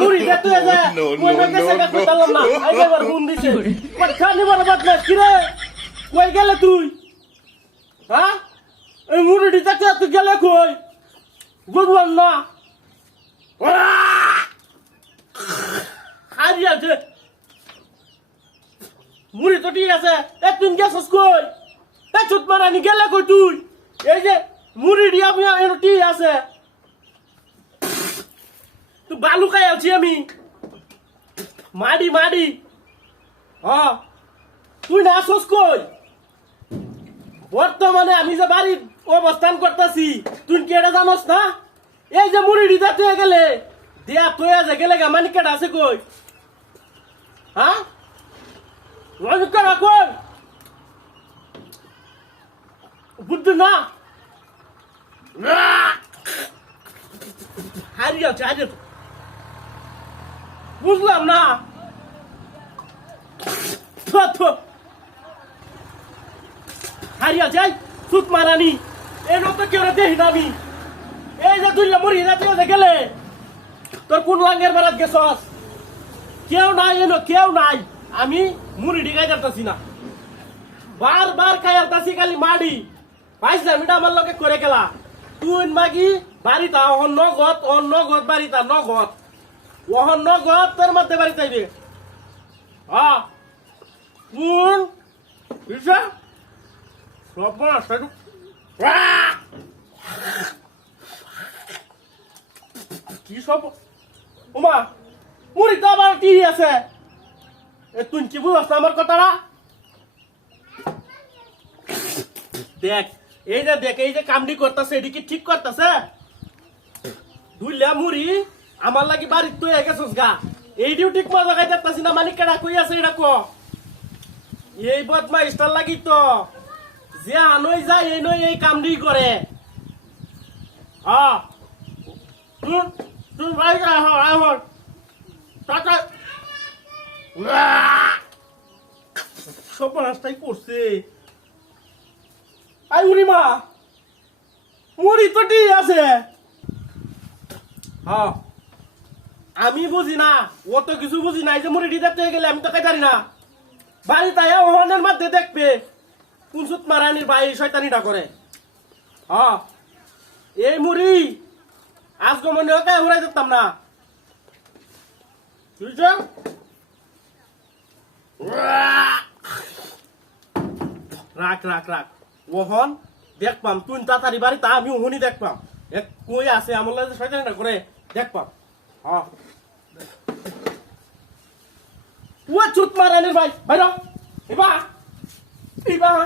মুড়ি দে তুই দে No, কই no, না গেছে no, গা no. কইতালাম না। আই এবার বুন দিছে। বাট খানি বড় বাট না কি রে? কই গেলে তুই? হ্যাঁ এই মুড়িটি তাকে তুই গেলে কই? বুঝলাম না। খাই আছে। মুড়ি তো ঠিক আছে। এ তুই গেছস কই? এ চুত মারানি গেলে কই তুই? এই যে মুড়ি দিয়া আছে। তুই বালু খাই আছি আমি মাডি মাডি হ তুই না আসস কই বর্তমানে আমি যে বাড়ির অবস্থান করতেছি তুই কি এটা জানোস না এই যে মুড়ি দিতে তুই গেলে দিয়া তুই যে গেলে গা মানিক কেটা আছে কই হ্যাঁ মানিক কেটা কই বুদ্ধি না হারিয়ে আছে হারিয়ে আছে। বুঝলাম না। হারিয়া যাই, সুত মারানি। এই তো কেউ দেখি না আমি। এই যে তুই মরি না তুই গেলে। তোর কোন লাঙ্গের বেড়াত গেছস? কেউ নাই এনো কেউ নাই। আমি মুড়ি ডিগাই যাচ্ছি না। বার বার খাই আসতাছি খালি মাডি। পাইছে আমি আমার লগে করে গেলা। তুই মাগি, বাড়িতা, অহন নগদ অহন নগদ, বাড়িতা নগদ। অহন নগদ তোর মধ্যে বাড়িতে আইবে হ্যাঁ কোন বুঝছা সর্বনাশ কি সব? ওমা মুড়ি তো আবার কি আছে? এ, তুই কি বুঝছ আমার কথাটা? দেখ, এই যে দেখ, এই যে কামড়ি করতেছে, এটি কি ঠিক করতেছে? দুইলা মুড়ি আমার লাগি বাড়ির তুই গেছস গা। এই ঠিক মজা খাই যাচ্তাছি না মানে কেডা কই আছে এটা ক? এই বদমা স্টার লাগি তো। যে আনই যায়, এই নই এই কামড়ি করে। হ্যাঁ তুই তুই ভাই আয় হর আয় হর টাটা সর্বনাশটাই করছে। আই উরি মা। মুড়ি তো ঠিক আছে। হ্যাঁ আমি বুঝি না ও তো কিছু বুঝি না এই যে মুড়ি দিতে গেলে আমি তো খাই জানি না। বাড়ি তাই ওহনের মধ্যে দেখবে কুনসুত মারানির বাই শয়তানিটা করে। হ্যাঁ এই মুড়ি আজ মনে হয় কায় উড়াই দিতাম না। বুঝছ? রাখ রাখ রাখ। ওহন তুই তাড়াতাড়ি বাড়ি তা আমি ওহনি দেখপাম এক কই আছে, আমার লাগে শয়তানিটা করে দেখপাম হ্যাঁ ও চুত মারানির ভাই ভাই এবার এবার